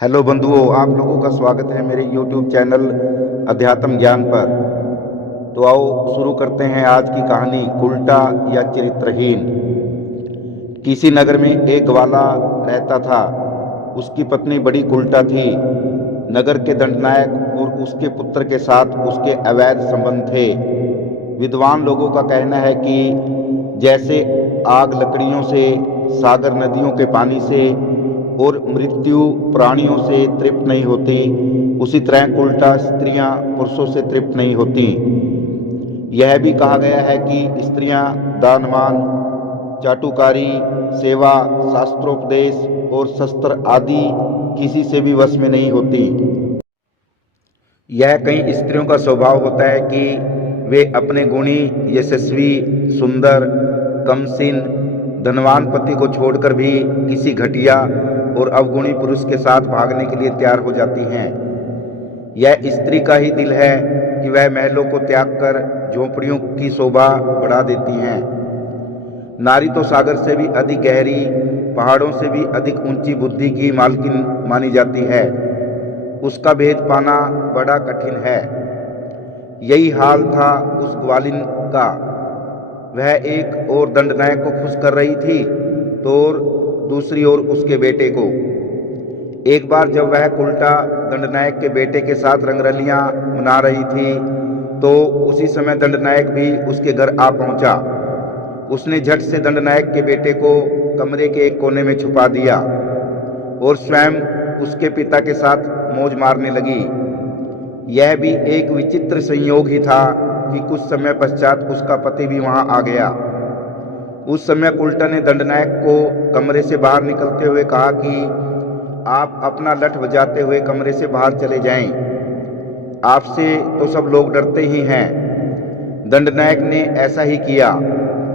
Hello बंधुओं, आप लोगों का स्वागत है मेरे YouTube चैनल अध्यात्म ज्ञान पर। तो आओ शुरू करते हैं आज की कहानी उल्टा या चरित्रहीन। किसी नगर में एक ग्वाला रहता था। उसकी पत्नी बड़ी उल्टा थी। नगर के दंडनायक और उसके पुत्र के साथ उसके अवैध संबंध थे। विद्वान लोगों का कहना है कि जैसे आग लकड़ियों से, सागर नदियों के पानी से और मृत्यु प्राणियों से तृप्त नहीं होती, उसी तरह उल्टा स्त्रियां पुरुषों से तृप्त नहीं होती। यह भी कहा गया है कि स्त्रियां दानवान, चाटुकारी, सेवा, शास्त्रोपदेश और शस्त्र आदि किसी से भी वश में नहीं होती। यह कई स्त्रियों का स्वभाव होता है कि वे अपने गुणी, यशस्वी, सुंदर, कमसीन, धनवान पति को छोड़कर भी किसी घटिया और अवगुणी पुरुष के साथ भागने के लिए तैयार हो जाती हैं। यह स्त्री का ही दिल है कि वह महलों को त्याग कर झोंपड़ियों की शोभा बढ़ा देती हैं। नारी तो सागर से भी अधिक गहरी, पहाड़ों से भी अधिक ऊंची बुद्धि की मालकिन मानी जाती है। उसका भेद पाना बड़ा कठिन है। यही हाल था उस ग्वालिन का। वह एक और दंडनायक को खुश कर रही थी तो दूसरी ओर उसके बेटे को। एक बार जब वह उल्टा दंडनायक के बेटे के साथ रंगरलियां मना रही थी तो उसी समय दंडनायक भी उसके घर आ पहुंचा। उसने झट से दंडनायक के बेटे को कमरे के एक कोने में छुपा दिया और स्वयं उसके पिता के साथ मौज मारने लगी। यह भी एक विचित्र संयोग ही था कि कुछ समय पश्चात उसका पति भी वहां आ गया। उस समय उल्टा ने दंडनायक को कमरे से बाहर निकलते हुए कहा कि आप अपना लठ बजाते हुए कमरे से बाहर चले जाएं। आपसे तो सब लोग डरते ही हैं। दंडनायक ने ऐसा ही किया।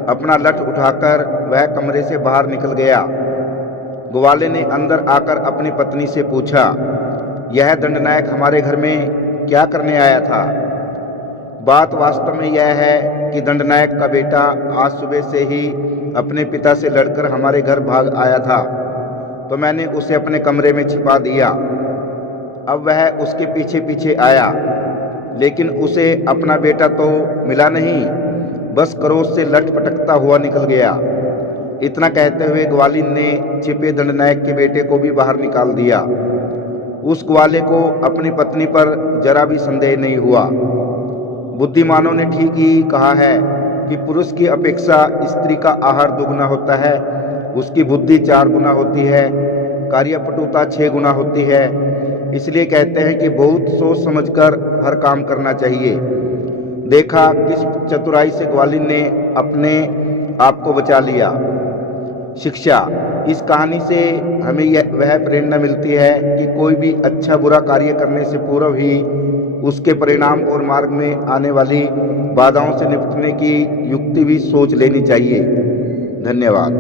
अपना लठ उठाकर वह कमरे से बाहर निकल गया। ग्वाले ने अंदर आकर अपनी पत्नी से पूछा, यह दंडनायक हमारे घर में क्या करने आया था? बात वास्तव में यह है कि दंडनायक का बेटा आज सुबह से ही अपने पिता से लड़कर हमारे घर भाग आया था, तो मैंने उसे अपने कमरे में छिपा दिया। अब वह उसके पीछे पीछे आया, लेकिन उसे अपना बेटा तो मिला नहीं, बस क्रोध से लठ पटकता हुआ निकल गया। इतना कहते हुए ग्वालिन ने छिपे दंडनायक के बेटे को भी बाहर निकाल दिया। उस ग्वाले को अपनी पत्नी पर जरा भी संदेह नहीं हुआ। बुद्धिमानों ने ठीक ही कहा है कि पुरुष की अपेक्षा स्त्री का आहार दुगना होता है, उसकी बुद्धि 4 गुना होती है, कार्यपटुता 6 गुना होती है। इसलिए कहते हैं कि बहुत सोच समझकर हर काम करना चाहिए। देखा किस चतुराई से ग्वालिन ने अपने आप को बचा लिया। शिक्षा, इस कहानी से हमें वह प्रेरणा मिलती है कि कोई भी अच्छा बुरा कार्य करने से पूर्व ही उसके परिणाम और मार्ग में आने वाली बाधाओं से निपटने की युक्ति भी सोच लेनी चाहिए। धन्यवाद।